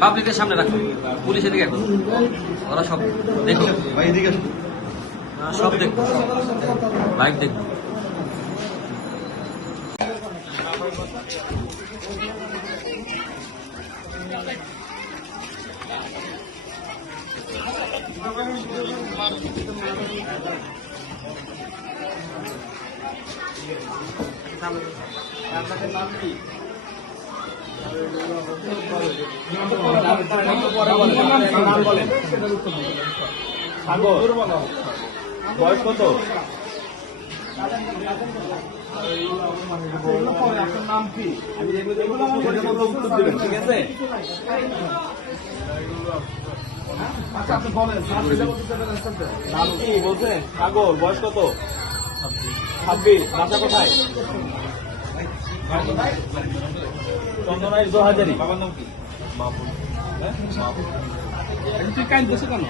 পাবলিকের সামনে রাখো, পুলিশের দিকে এখন ওরা সব দেখো, সব দেখবো, লাইভ দেখবো। বয়স কত? নাম কি? ঠিক আছে, নাম কি বলছে? সাগর, বয়স কত? 26। বাসা কোথায়? চন্দনাইশ 2000। বাবার নাম কি? তুই কাজ বসে কেন?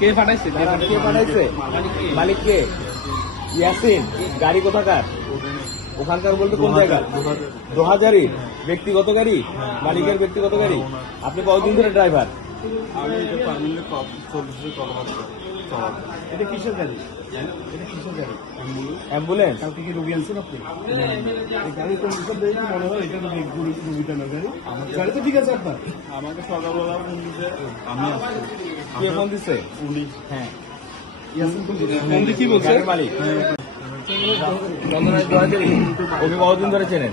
কে পাঠাইছে? কে পাঠাইছে? মালিক কে? ইয়াসিন। গাড়ি কোথাকার? ওখানকার বলতে কোন জায়গা? 2000। ব্যক্তিগত গাড়ি? মালিকের ব্যক্তিগত গাড়ি? আপনি কতদিন ধরে ড্রাইভার? এটা কিসের গাড়ি? এটা কিসের গাড়ি? অ্যাম্বুলেন্স। কালকে কি রোগী আনছেন আপনি? গাড়ি তো মনে হয় এটা রোগী টানার গাড়ি। গাড়ি তো ঠিক আছে আপনার? আমাকে সকালবেলা ফোন দিচ্ছে, আমি আসছি। কে ফোন দিচ্ছে? উনি। হ্যাঁ, কি বলছে? মালিক চন্দনাইশ 2000। ওকে কতদিন ধরে চেনেন?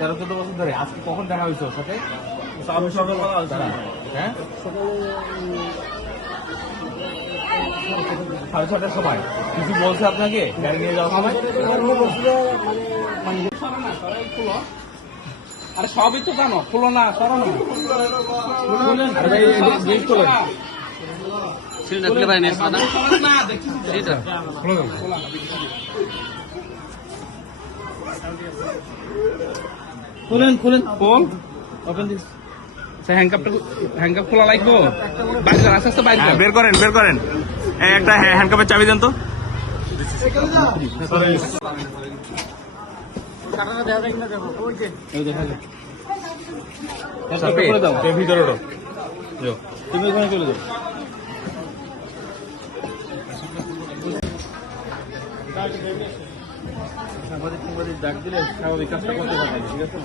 13-14 বছর ধরে। আজকে কখন দেখা হয়েছে ওর সাথে? আমি সকালবেলা। হ্যাঁ, 6:30টার সময়। কিছু বলছে আপনাকে গাড়ি নিয়ে যাওয়ার সময়? আরে সবই তো জানো, খুলো না, সরো না। খুলেন খুলেন, বল ওপেন দিস। হ্যান্ডকাপ খোলা লাগবো। আস্তে আস্তে বাইরে বের করেন, বের করেন। একটা হ্যান্ডকাপের চাবি দেন তো। ভিতরে তুমি ওখানে চলে যাও। সাংবাদিক ডাক দিলে স্বাভাবিক কাজটা করতে পারে, ঠিক আছে।